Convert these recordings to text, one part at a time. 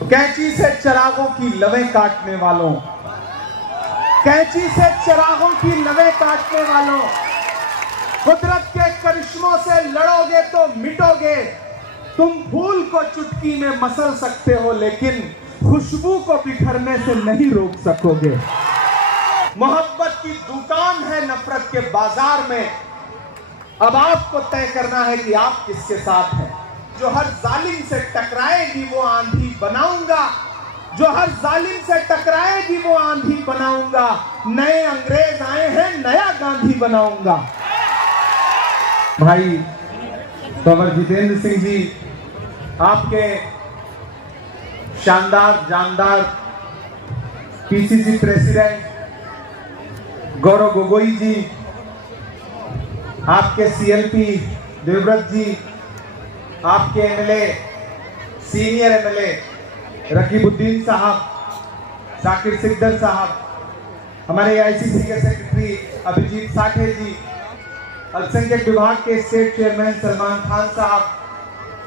कैंची से चिरागों की लवें काटने वालों, कैंची से चिरागों की लवें काटने वालों, कुदरत के करिश्मों से लड़ोगे तो मिटोगे। तुम फूल को चुटकी में मसल सकते हो लेकिन खुशबू को बिखरने से नहीं रोक सकोगे। मोहब्बत की दुकान है नफरत के बाजार में। अब आपको तय करना है कि आप किसके साथ हैं। जो हर जालिम से टकराएगी वो आंधी बनाऊंगा, जो हर जालिम से टकराएगी वो आंधी बनाऊंगा। नए अंग्रेज आए हैं, नया गांधी बनाऊंगा। भाई कंवर जितेंद्र सिंह जी, आपके शानदार जानदार पीसीसी प्रेसिडेंट गौरव गोगोई जी, आपके सीएलपी देवव्रत जी, आपके एमएलए सीनियर एमएलए रकीबुद्दीन साहब, साकिर सिकदर साहब, हमारे आईसीसी के सेक्रेटरी अभिजीत साठे जी, अल्पसंख्यक विभाग के स्टेट चेयरमैन सलमान खान साहब,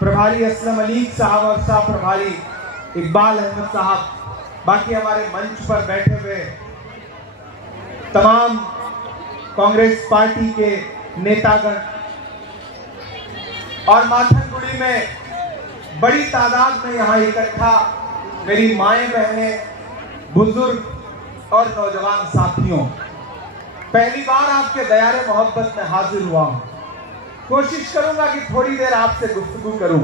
प्रभारी असलम अली साहब और सह प्रभारी इकबाल अहमद साहब, बाकी हमारे मंच पर बैठे हुए तमाम कांग्रेस पार्टी के नेतागण और माथनगुड़ी में बड़ी तादाद में यहाँ इकट्ठा मेरी माएं बहनें, बुजुर्ग और नौजवान साथियों, पहली बार आपके दयारे मोहब्बत में हाजिर हुआ हूं। कोशिश करूंगा कि थोड़ी देर आपसे गुफ्तगू करूं।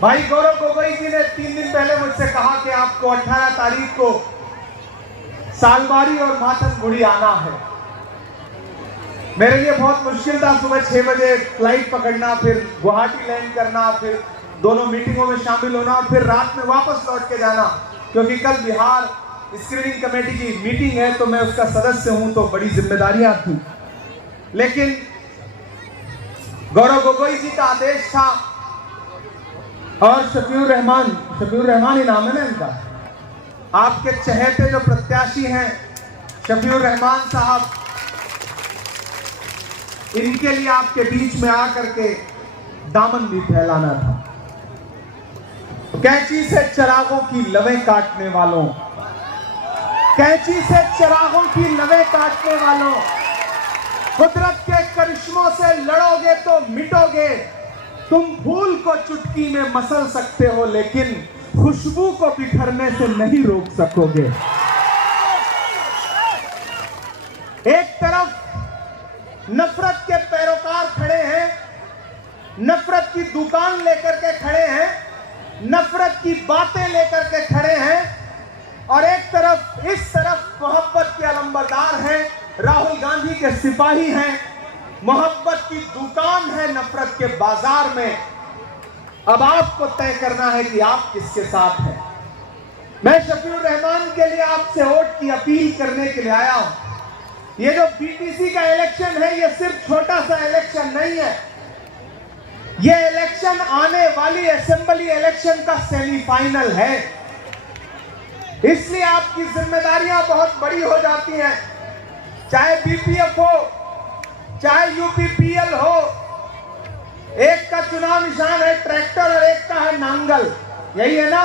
भाई गौरव गोगोई जी ने 3 दिन पहले मुझसे कहा कि आपको 18 तारीख को सालबारी और माथनगुड़ी आना है। मेरे लिए बहुत मुश्किल था सुबह 6 बजे फ्लाइट पकड़ना, फिर गुवाहाटी लैंड करना, फिर दोनों मीटिंगों में शामिल होना और फिर रात में वापस लौट के जाना, क्योंकि कल बिहार स्क्रीनिंग कमेटी की मीटिंग है तो मैं उसका सदस्य हूं, तो बड़ी जिम्मेदारियां थी। लेकिन गौरव गोगोई जी का आदेश था और शफीउर रहमान ही नाम है ना इनका, आपके चहेते जो प्रत्याशी हैं शफीउर रहमान साहब, इनके लिए आपके बीच में आकर के दामन भी फैलाना था। कैंची से चिरागों की लवें काटने वालों, कैंची से चिरागों की लवें काटने वालों, कुदरत के करिश्मों से लड़ोगे तो मिटोगे। तुम फूल को चुटकी में मसल सकते हो लेकिन खुशबू को बिखरने से नहीं रोक सकोगे। एक तरफ नफरत के पैरोकार खड़े हैं, नफरत की दुकान लेकर के खड़े हैं, नफरत की बातें लेकर के खड़े हैं, और एक तरफ इस तरफ मोहब्बत के अलंबरदार हैं, राहुल गांधी के सिपाही हैं। मोहब्बत की दुकान है नफरत के बाजार में। अब आपको तय करना है कि आप किसके साथ हैं। मैं शफीउर रहमान के लिए आपसे वोट की अपील करने के लिए आया हूं। ये जो बीटीसी का इलेक्शन है, ये सिर्फ छोटा सा इलेक्शन नहीं है, ये इलेक्शन आने वाली असेंबली इलेक्शन का सेमीफाइनल है। इसलिए आपकी जिम्मेदारियां बहुत बड़ी हो जाती हैं। चाहे बीपीएफ हो, चाहे यूपीपीएल हो, एक का चुनाव निशान है ट्रैक्टर और एक का है नांगल, यही है ना।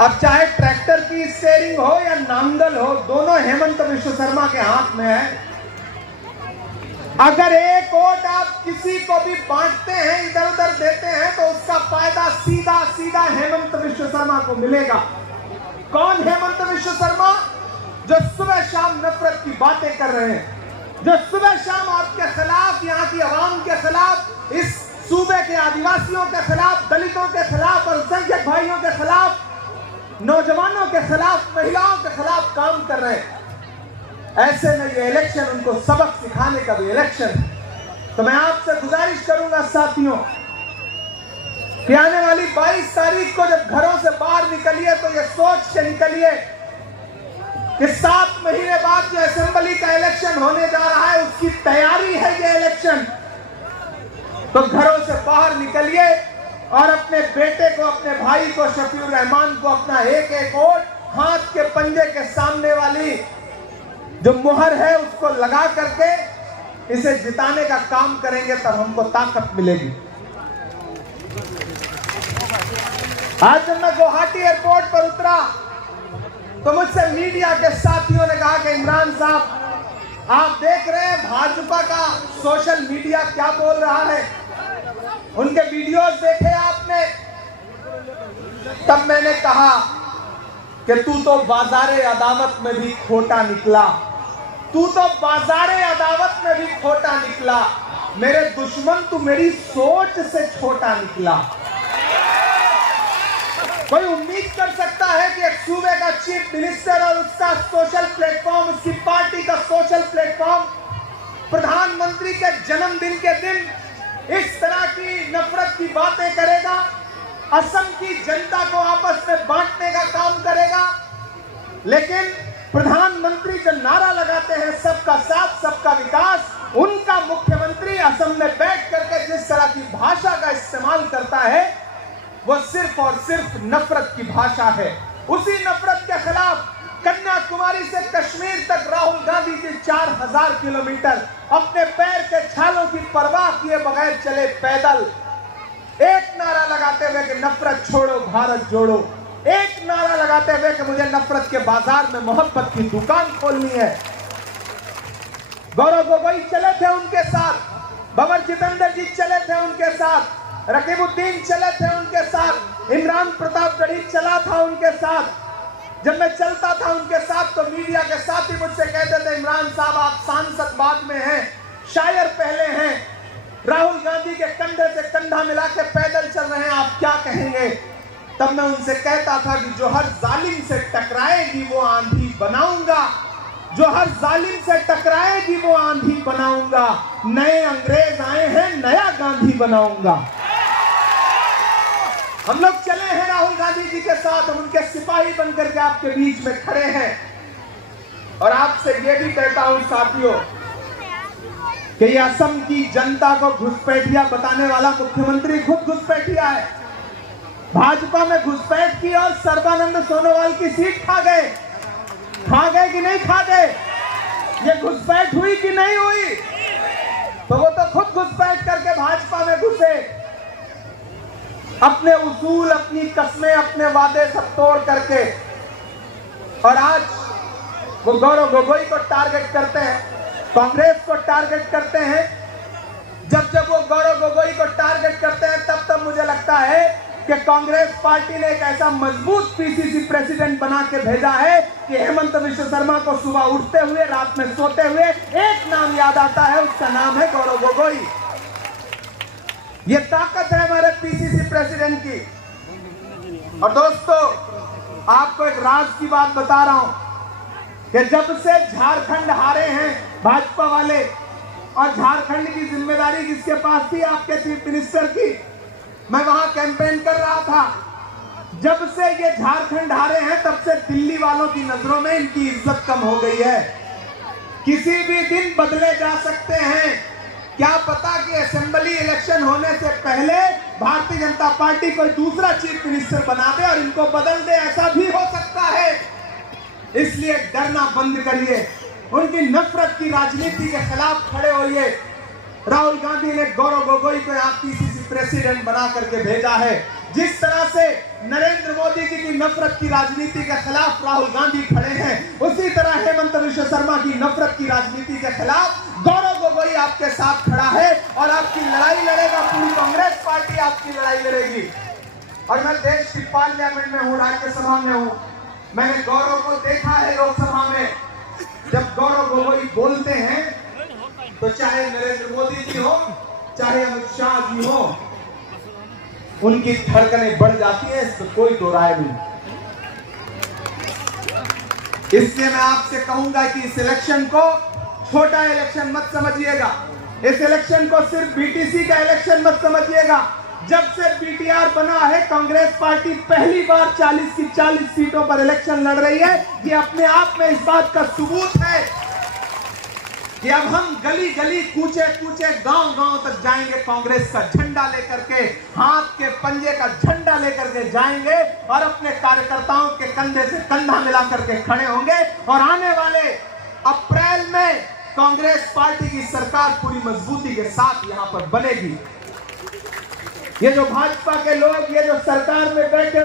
अब चाहे ट्रैक्टर की स्टीयरिंग हो या नांगल हो, दोनों हेमंत विश्व शर्मा के हाथ में है। अगर एक वोट आप किसी को भी बांटते हैं, इधर उधर देते हैं, तो उसका फायदा सीधा सीधा हेमंत विश्व शर्मा को मिलेगा। कौन हेमंत विश्व शर्मा? जो सुबह शाम नफरत की बातें कर रहे हैं, जो सुबह शाम आपके खिलाफ, यहाँ की आवाम के खिलाफ, इस सूबे के आदिवासियों के खिलाफ, दलितों के खिलाफ, अल्पसंख्यक भाइयों के खिलाफ, नौजवानों के खिलाफ, महिलाओं के खिलाफ काम कर रहे हैं। ऐसे में ये इलेक्शन उनको सबक सिखाने का भी इलेक्शन है। तो मैं आपसे गुजारिश करूंगा साथियों कि आने वाली 22 तारीख को जब घरों से बाहर निकलिए तो ये सोच के निकलिए कि 7 महीने बाद जो असेंबली का इलेक्शन होने जा रहा है, उसकी तैयारी है ये इलेक्शन। तो घरों से बाहर निकलिए और अपने बेटे को, अपने भाई को, शफीउर रहमान को अपना एक एक वोट हाथ के पंजे के सामने वाली जो मुहर है उसको लगा करके इसे जिताने का काम करेंगे, तब हमको ताकत मिलेगी। आज जब मैं गुवाहाटी एयरपोर्ट पर उतरा तो मुझसे मीडिया के साथियों ने कहा कि इमरान साहब, आप देख रहे हैं भाजपा का सोशल मीडिया क्या बोल रहा है, उनके वीडियोस देखे आपने? तब मैंने कहा कि तू तो बाजारे अदावत में भी खोटा निकला, तू तो बाजारे अदावत में भी खोटा निकला, मेरे दुश्मन तू मेरी सोच से छोटा निकला। कोई उम्मीद कर सकता है कि एक सूबे का चीफ मिनिस्टर और उसका सोशल प्लेटफॉर्म, उसकी पार्टी का सोशल प्लेटफॉर्म, प्रधानमंत्री के जन्मदिन के दिन इस तरह की नफरत की बातें करेगा, असम की जनता को आपस में बांटने का काम करेगा? लेकिन प्रधानमंत्री जो नारा लगाते हैं सबका साथ सबका विकास, उनका मुख्यमंत्री असम में बैठ करके जिस तरह की भाषा का इस्तेमाल करता है वो सिर्फ और सिर्फ नफरत की भाषा है। उसी नफरत के खिलाफ कन्याकुमारी से कश्मीर तक राहुल गांधी जी 4000 किलोमीटर अपने पैर के छालों की परवाह किए बगैर चले पैदल, एक नारा लगाते हुए कि नफरत छोड़ो भारत जोड़ो, एक नारा लगाते हुए कि मुझे नफरत के बाजार में मोहब्बत की दुकान खोलनी है। गौरव गोगोई चले थे उनके साथ, भंवर जितेंद्र जी चले थे उनके साथ, रकीबुद्दीन चले थे उनके साथ, इमरान प्रतापगढ़ी चला था उनके साथ। जब मैं चलता था उनके साथ तो मीडिया के साथी मुझसे कहते थे, इमरान साहब आप सांसद बाद में हैं, शायर पहले हैं, राहुल गांधी के कंधे से कंधा मिला के पैदल चल रहे हैं, आप क्या कहेंगे? तब मैं उनसे कहता था कि जो हर जालिम से टकराएगी वो आंधी बनाऊंगा, जो हर जालिम से टकराएगी वो आंधी बनाऊंगा, नए अंग्रेज आए हैं नया गांधी बनाऊंगा। हम लोग चले हैं राहुल गांधी जी के साथ, हम उनके सिपाही बनकर के आपके बीच में खड़े हैं और आपसे ये भी कहता हूं साथियों कि ये असम की जनता को घुसपैठिया बताने वाला मुख्यमंत्री खुद घुसपैठिया है। भाजपा में घुसपैठ की और सर्बानंद सोनोवाल की सीट खा गए कि नहीं खा गए? ये घुसपैठ हुई कि नहीं हुई? तो वो तो खुद घुसपैठ करके भाजपा में घुसे, अपने उसूल, अपनी कस्में, अपने वादे सब तोड़ करके, और आज वो गौरव गोगोई को टारगेट करते हैं, कांग्रेस को टारगेट करते हैं। जब जब वो गौरव गोगोई को टारगेट करते हैं तब तब मुझे लगता है कि कांग्रेस पार्टी ने एक ऐसा मजबूत पीसीसी प्रेसिडेंट बना के भेजा है कि हेमंत विश्व शर्मा को सुबह उठते हुए, रात में सोते हुए एक नाम याद आता है, उसका नाम है गौरव गोगोई। ये ताकत है हमारे पीसीसी प्रेसिडेंट की। और दोस्तों, आपको एक राज की बात बता रहा हूं कि जब से झारखंड हारे हैं भाजपा वाले, और झारखंड की जिम्मेदारी किसके पास थी? आपके चीफ मिनिस्टर की। मैं वहां कैंपेन कर रहा था। जब से ये झारखंड हारे हैं तब से दिल्ली वालों की नजरों में इनकी इज्जत कम हो गई है। किसी भी दिन बदले जा सकते हैं, क्या पता कि असेंबली इलेक्शन होने से पहले भारतीय जनता पार्टी कोई दूसरा चीफ मिनिस्टर बना दे और इनको बदल दे, ऐसा भी हो सकता है। इसलिए डरना बंद करिए, उनकी नफरत की राजनीति के खिलाफ खड़े होइए। राहुल गांधी ने गौरव गोगोई को यहाँ पीसीसी प्रेसिडेंट बना करके भेजा है। जिस तरह से नरेंद्र मोदी जी की नफरत की राजनीति के खिलाफ राहुल गांधी खड़े हैं, उसी तरह हेमंत विश्व शर्मा की नफरत की राजनीति के खिलाफ गौरव गोगोई आपके साथ खड़ा है और आपकी लड़ाई लड़ेगा। पूरी कांग्रेस पार्टी आपकी लड़ाई लड़ेगी। और मैं देश की पार्लियामेंट में हूँ, राज्यसभा में हूँ, मैंने गौरव को देखा है लोकसभा में। जब गौरव गोगोई बोलते हैं तो चाहे नरेंद्र मोदी जी हो, चाहे अमित शाह जी हो, उनकी धड़कनें बढ़ जाती है, इसमें कोई दो राय नहीं। इसलिए मैं आपसे कहूंगा कि इस इलेक्शन को छोटा इलेक्शन मत समझिएगा, इस इलेक्शन को सिर्फ बीटीसी का इलेक्शन मत समझिएगा। जब से बीटीआर बना है, कांग्रेस पार्टी पहली बार 40 की 40 सीटों पर इलेक्शन लड़ रही है। ये अपने आप में इस बात का सबूत है कि अब हम गली गली, कूचे कूचे, गांव गांव तक जाएंगे, कांग्रेस का झंडा लेकर के, हाथ के पंजे का झंडा लेकर के जाएंगे और अपने कार्यकर्ताओं के कंधे से कंधा मिला करके खड़े होंगे। और आने वाले अप्रैल में कांग्रेस पार्टी की सरकार पूरी मजबूती के साथ यहां पर बनेगी। ये जो भाजपा के लोग, ये जो सरकार में बैठे